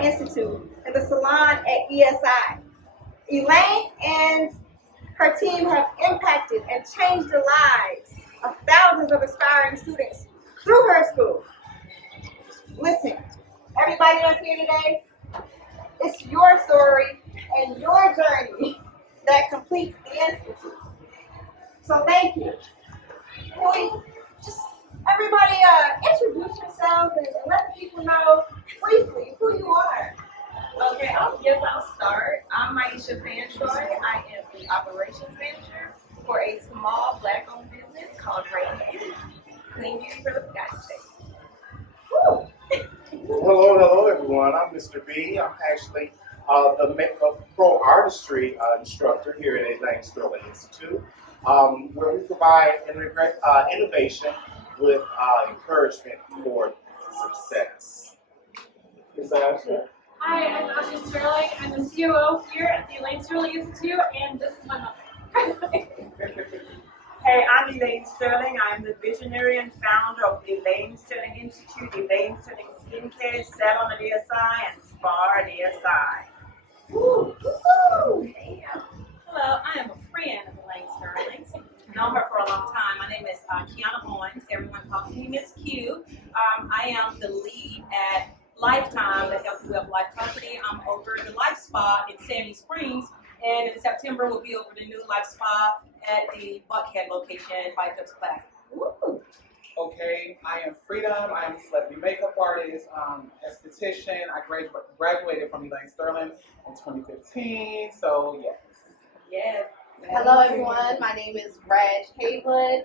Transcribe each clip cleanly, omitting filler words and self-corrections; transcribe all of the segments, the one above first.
Institute and the Salon at ESI. Elaine and her team have impacted and changed the lives of thousands of aspiring students through her school. Listen, everybody that's here today, it's your story and your journey that completes the Institute. So thank you. Can we just, everybody introduce yourselves and let the people know briefly who you are. Okay, I'll start. I'm Aisha Sterling. I am the operations manager for a small Black-owned business called Rain Clean Beauty for the Forgotten State. Hello everyone. I'm Mr. B. I'm actually the makeup pro artistry instructor here at Elaine Sterling Institute, where we provide innovation with encouragement for success. Ms. Asha? Hi, I'm Asha Sterling. I'm the COO here at the Elaine Sterling Institute, and this is my mother. Hey, I'm Elaine Sterling. I'm the visionary and founder of the Elaine Sterling Institute, Elaine Sterling Skincare, Salon at ESI, and Spa at ESI. Woo! Hello, I am a friend of Elaine Sterling. I've known her for a long time. My name is Kiana Owens. Everyone calls me Miss Q. I am the lead at Lifetime, the Healthy Web Life Company. I'm over the Life Spa in Sandy Springs, and in September we'll be over the new Life Spa at the Buckhead location by Phipps Plaza. Okay, I am Freedom. I am a celebrity makeup artist, esthetician. I graduated from Elaine Sterling in 2015, so yes. Yes. Hello everyone, my name is Raj Haywood.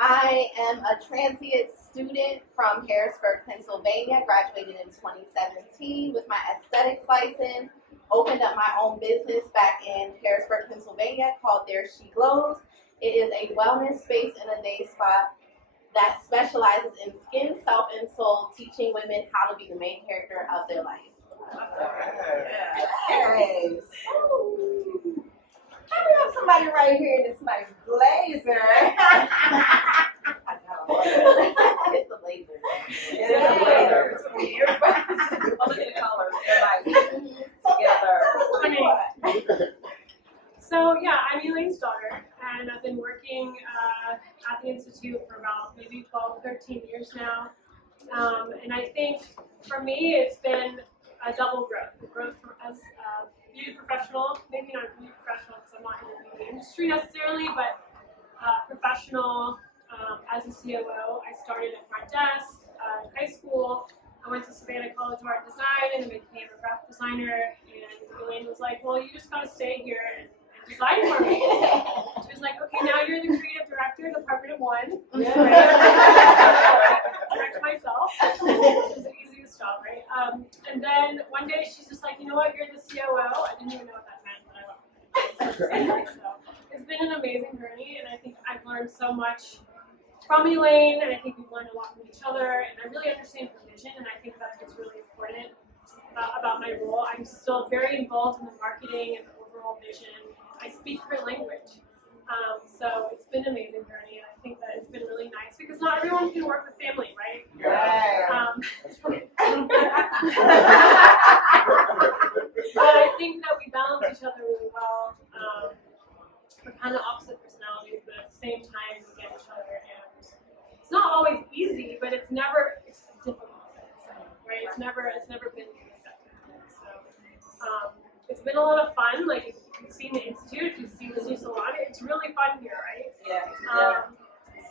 I am a transient student from Harrisburg, Pennsylvania, graduated in 2017 with my aesthetics license, opened up my own business back in Harrisburg, Pennsylvania called There She Glows. It is a wellness space and a day spa that specializes in skin, self, and soul, teaching women how to be the main character of their life. Yes. We have somebody right here in this nice blazer. It's a blazer. It's a blazer. Oh, look at the colors. They're like together. Tell us who you are. So yeah, I'm Elaine's daughter, and I've been working at the Institute for about maybe 12, 13 years now. And I think for me, it's been a double growth. The growth as a beauty professional, maybe not a beauty professional because I'm not in the beauty industry necessarily, but professional as a COO. I started at front desk in high school. I went to Savannah College of Art and Design and then became a graphic designer. And Elaine was like, well, you just got to stay here and design for me. She was like, okay, now you're the creative director, Department of One. Direct myself, which is the easiest job, right? And then one day she's just like, you know what, you're the COO. I didn't even know what that meant, but I love it. So it's been an amazing journey, and I think I've learned so much from Elaine, and I think we've learned a lot from each other, and I really understand her vision, and I think that's what's really important about my role. I'm still very involved in the marketing and the overall vision. I speak her language. So it's been an amazing journey, and I think that it's been really nice because not everyone can work with family, right? But I think that we balance each other really well. We're kind of opposite personalities, but at the same time we get each other, and it's not always easy, but it's difficult, right? It's never been like that. So it's been a lot of fun. Like if you've seen the Institute, if you've seen this new salon, it's really fun here, right? Yeah.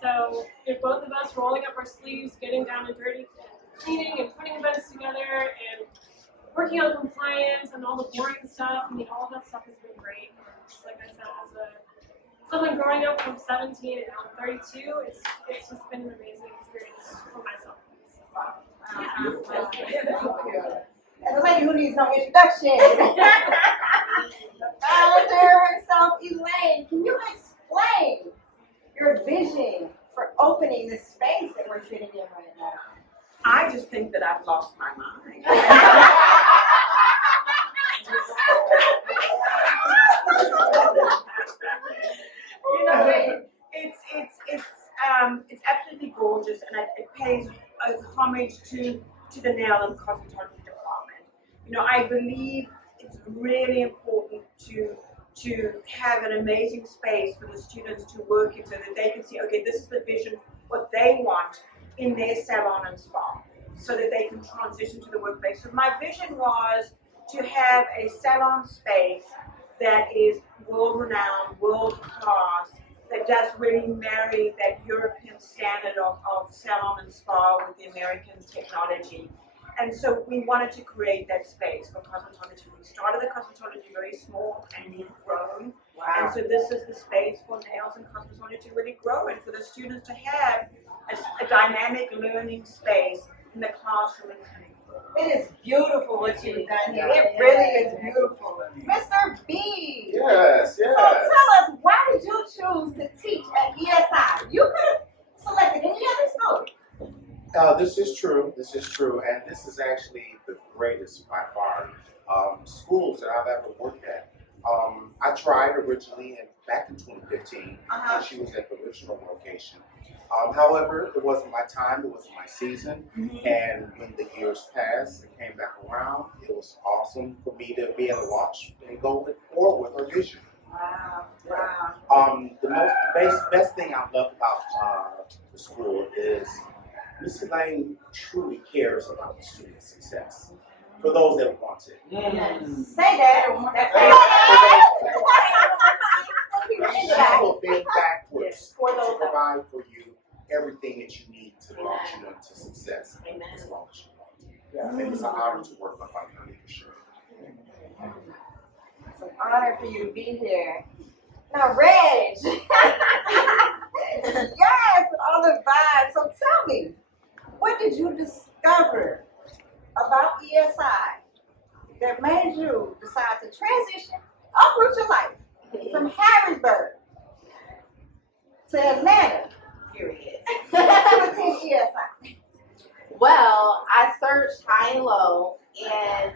So both of us rolling up our sleeves, getting down and dirty, cleaning and putting events together, and working on compliance and all the boring stuff. I mean, all of that stuff has been great. Like I said, as someone growing up from 17 and now I'm 32, it's just been an amazing experience for myself. And the lady who needs no introduction. The founder herself, Elaine. Can you explain your vision for opening this space that we're sitting in right now? I just think that I've lost my mind. You know, it's absolutely gorgeous, and it pays homage to the nail and cosmetology department. I believe it's really important to have an amazing space for the students to work in so that they can see, okay, this is the vision, what they want in their salon and spa, so that they can transition to the workplace. So my vision was to have a salon space that is world-renowned, world-class, that does really marry that European standard of salon and spa with the American technology. And so we wanted to create that space for cosmetology. We started the cosmetology very small and we've grown. Wow. And so this is the space for nails and cosmetology to really grow and for the students to have a dynamic learning space in the classroom and clinic. It is beautiful what you've done here. It really is beautiful. Mr. B. Yes, yes. So tell us, why did you choose to teach at ESI? You could have selected any other school. This is true. This is true, and this is actually the greatest by far schools that I've ever worked at. I tried originally back in 2015. Uh-huh. She was at the original location. However, it wasn't my time. It wasn't my season. Mm-hmm. And when the years passed and came back around, it was awesome for me to be able to watch and go forward with her vision. Wow, wow. The best thing I love about the school is Miss Elaine truly cares about the student's success. For those that want it. Say that. She will bend backwards to provide for you everything that you need to launch you into success as long as you want. And it's an honor to work under her leadership. It's an honor for you to be here. Now, Reg. Yes, all the vibes. So tell me, what did you discover about ESI that made you decide to transition, uproot your life from Harrisburg to Atlanta, period, to attend ESI? Well, I searched high and low, and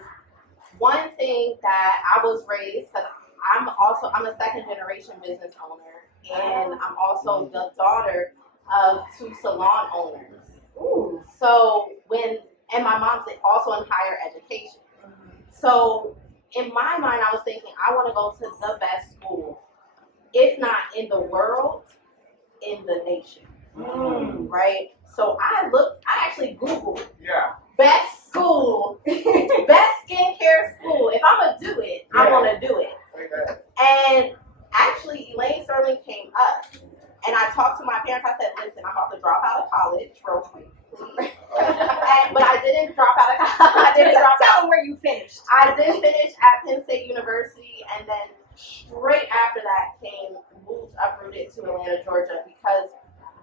one thing that I was raised, because I'm a second generation business owner, and I'm also the daughter of 2 salon owners. Ooh. So and my mom's also in higher education. So in my mind, I was thinking, I want to go to the best school, if not in the world, in the nation. Right? So I actually Googled best school, best skincare school. If I'm going to do it, I want to do it. And actually, Elaine Sterling came up. And I talked to my parents. I said, listen, I'm about to drop out of college real quick, please. But I didn't drop out of college. Tell them where you finished. I did finish at Penn State University, and then straight after that uprooted to Atlanta, Georgia, because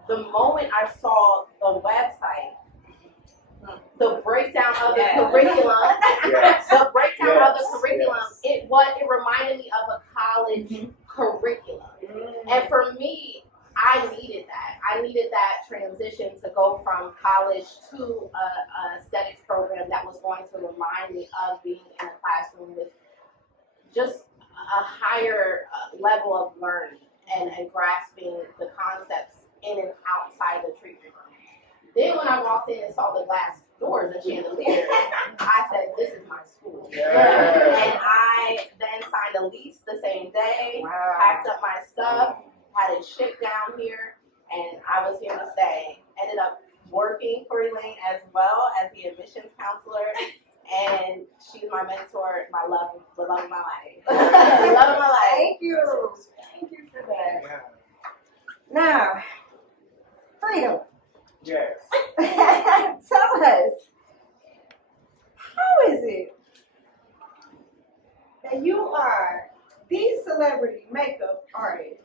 the moment I saw the website, the breakdown of the curriculum, it reminded me of a college curriculum. And for me, I needed that. I needed that transition to go from college to a aesthetics program that was going to remind me of being in a classroom with just a higher level of learning and grasping the concepts in and outside the treatment room. Then when I walked in and saw the glass doors and chandeliers, I said, this is my school. And I then signed a lease the same day, packed up my stuff, had it shipped down here, and I was here to stay. Ended up working for Elaine as well as the admissions counselor, and she's my mentor, the love of my life. The love of my life. Thank you. Thank you for that. Now, Freedom. Yes. Tell us, how is it that you are the celebrity makeup artist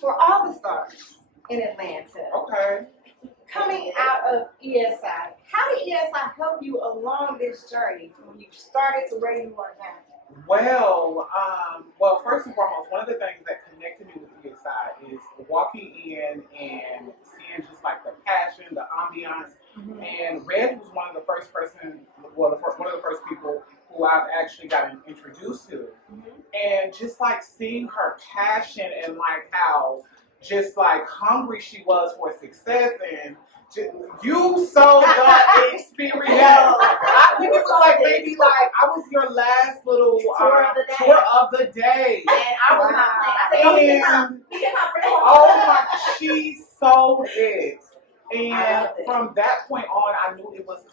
for all the stars in Atlanta? Okay. Coming out of ESI, how did ESI help you along this journey from when you started to where you are now? Well, first and foremost, one of the things that connected me with ESI is walking in and seeing just like the passion, the ambiance. And Red was one of the first people who I've actually gotten introduced to. And just like seeing her passion and like how just like hungry she was for success, and you sold the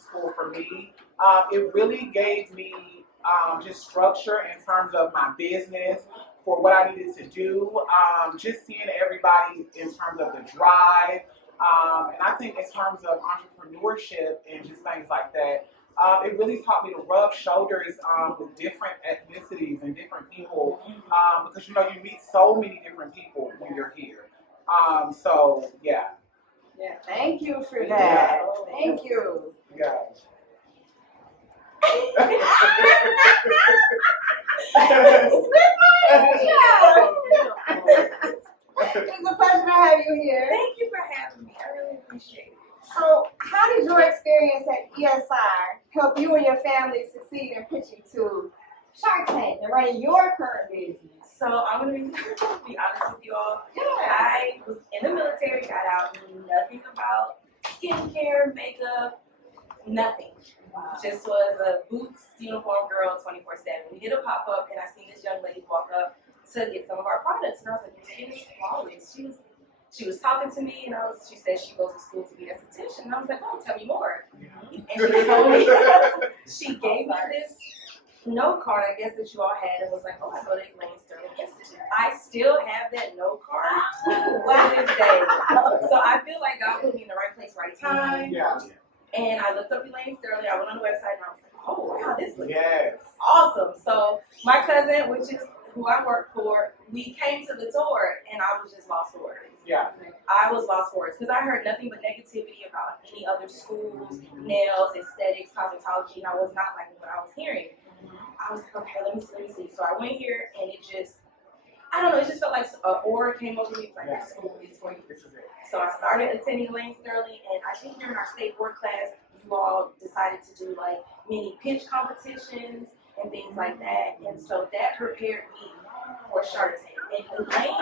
School for me. It really gave me just structure in terms of my business for what I needed to do. Just seeing everybody in terms of the drive. And I think in terms of entrepreneurship and just things like that, it really taught me to rub shoulders with different ethnicities and different people because you meet so many different people when you're here. So yeah. Yeah, thank you for that. Thank you. Yeah. It's a pleasure to have you here. Thank you for having me. I really appreciate it. So, how did your experience at ESI help you and your family succeed in pitching to Shark Tank and running your current business? So I'm gonna be honest with you all. Yeah. I was in the military, got out, knew nothing about skincare, makeup, nothing. Just was a boots uniform girl 24/7. We did a pop up, and I seen this young lady walk up to get some of our products, and I was like, "Your skin is flawless." She was talking to me, and she said she goes to school to be an esthetician, and I was like, "Oh, tell me more." And she told me, she gave me this note card, I guess, that you all had, and was like, "Oh, I go to Elaine Sterling Institute." I still have that note card to this day. So I feel like God put me in the right place, right time. Yeah. And I looked up Elaine Sterling. I went on the website, and I was like, "Oh, wow, this looks Yes. awesome." So my cousin, which is who I work for, we came to the door, and I was just lost for words. Yeah. I was lost for words because I heard nothing but negativity about any other schools, nails, aesthetics, cosmetology, and I was not liking what I was hearing. I was like, okay, let me see. So I went here, and it just, I don't know, it just felt like an aura came over me. It's like, this school is for you. This is it. So I started attending Elaine Sterling, and I think during our state board class, you all decided to do like mini pitch competitions and things like that. And so that prepared me for Shark Tank. And Elaine,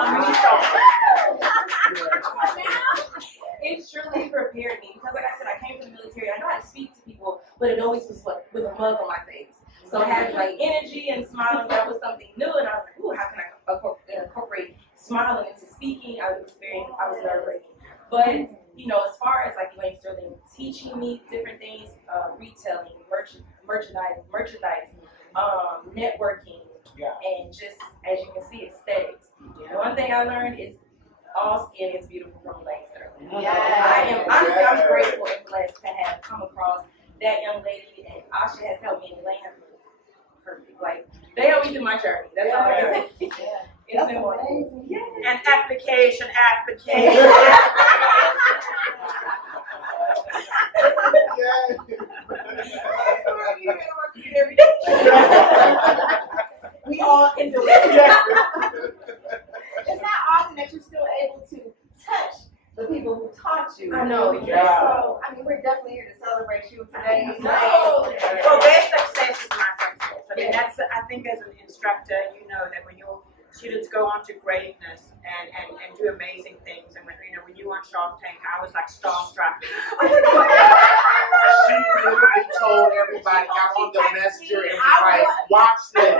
it truly prepared me because, like I said, I came from the military. I know how to speak to people, but it always was with a mug on my face. So having like energy and smiling, that was something new. And I was like, ooh, how can I incorporate smiling into speaking? I was nerve-wracking. But, as far as like Elaine Sterling teaching me different things, retailing, merchandise, networking, and just, as you can see, aesthetics. One thing I learned is all skin is beautiful from Elaine Sterling. I'm grateful and blessed to have come across that young lady, and Asha has helped me, and Elaine has been perfect. Like, they helped me through my journey. That's all I can say. It's been wonderful. And application. We all can do it. It's not often that you're still able to touch the people who taught you. I know. Yeah. So, we're definitely here to celebrate you today. No. Well, their success is my success. I think as an instructor, you know that when your students go on to greatness and do amazing things, and when you on Shark Tank, I was like starstruck. She literally told everybody out on the messenger and was like, watch this.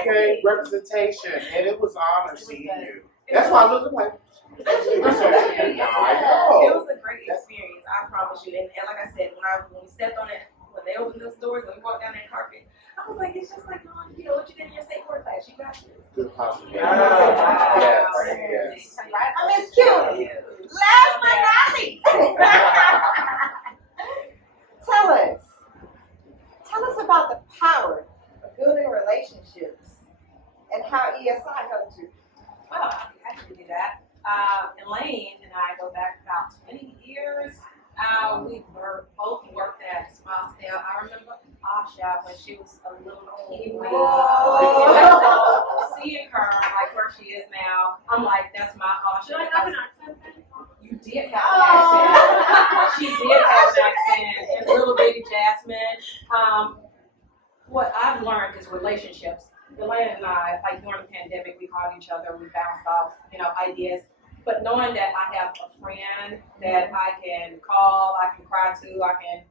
Okay, representation. And it was an honor seeing you. That's why I looked like, It was a great experience, I promise you. And like I said, when we stepped on it, when they opened those doors and we walked down that carpet, I was like, it's just like, what you did in your state board class. You got this. good possibility. Yes. Yes. Miss Q. Last but not least. Tell us about the power of building relationships and how ESI helped you. Well, I'd be happy to do that. Elaine and I go back about 20 years. We both worked at Smile Style. I remember Asha when she was a little kiwi. Seeing her like where she is now, I'm like, that's my Asha. Should I have an accent then? You did have an accent. She did have an accent. And little baby Jasmine. What I've learned is relationships. Elaine and I, like during the pandemic, we called each other, we bounced off, ideas. But knowing that I have a friend that I can call, I can cry to, I can,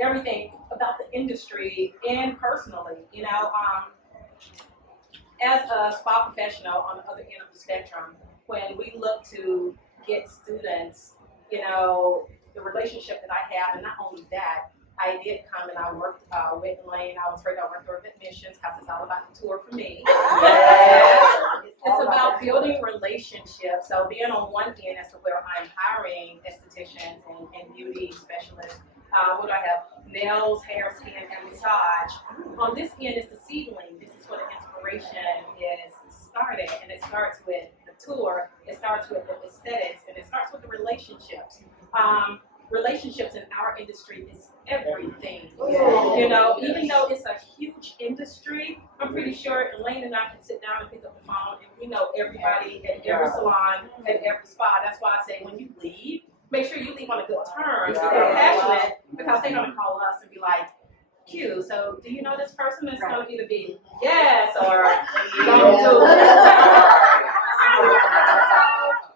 everything about the industry and personally, as a spa professional on the other end of the spectrum, when we look to get students, the relationship that I have, and not only that, I did come and I worked with Elaine. I was her director of admissions because it's all about the tour for me. It's about building relationships. So being on one end as to where I'm hiring estheticians and beauty specialists. What do I have? Nails, hair, skin, and massage. On this end is the seedling. This is where the inspiration is started, and it starts with the tour. It starts with the aesthetics, and it starts with the relationships. Relationships in our industry is everything. You know, even though it's a huge industry, I'm pretty sure Elaine and I can sit down and pick up the phone and we know everybody at every salon, at every spa. That's why I say when you leave, make sure you leave on a good terms. If they're passionate, because they're gonna call us and be like, Q, so do you know this person? It's gonna either be yes or don't do it.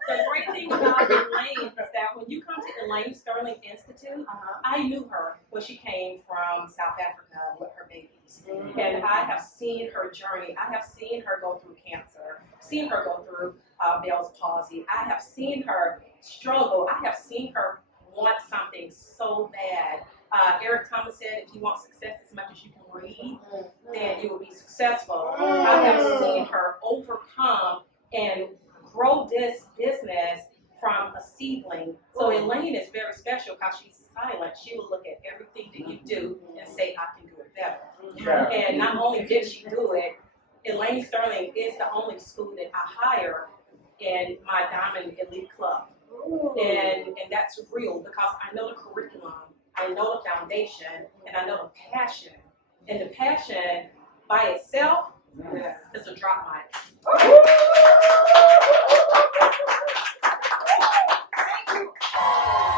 The great thing about Elaine is that when you come to Elaine Sterling Institute, I knew her when she came from South Africa with her babies. And I have seen her journey. I have seen her go through cancer, seen her go through Bell's palsy. I have seen her struggle. I have seen her want something so bad. Eric Thomas said, if you want success as much as you can read, then you will be successful. I have seen her overcome and grow this business from a seedling. So Elaine is very special because she's silent. She will look at everything that you do and say, I can do it better. And not only did she do it, Elaine Sterling is the only school that I hire in my Diamond Elite Club. And that's real because I know the curriculum, I know the foundation, and I know the passion. And the passion by itself is a drop mic. Thank you.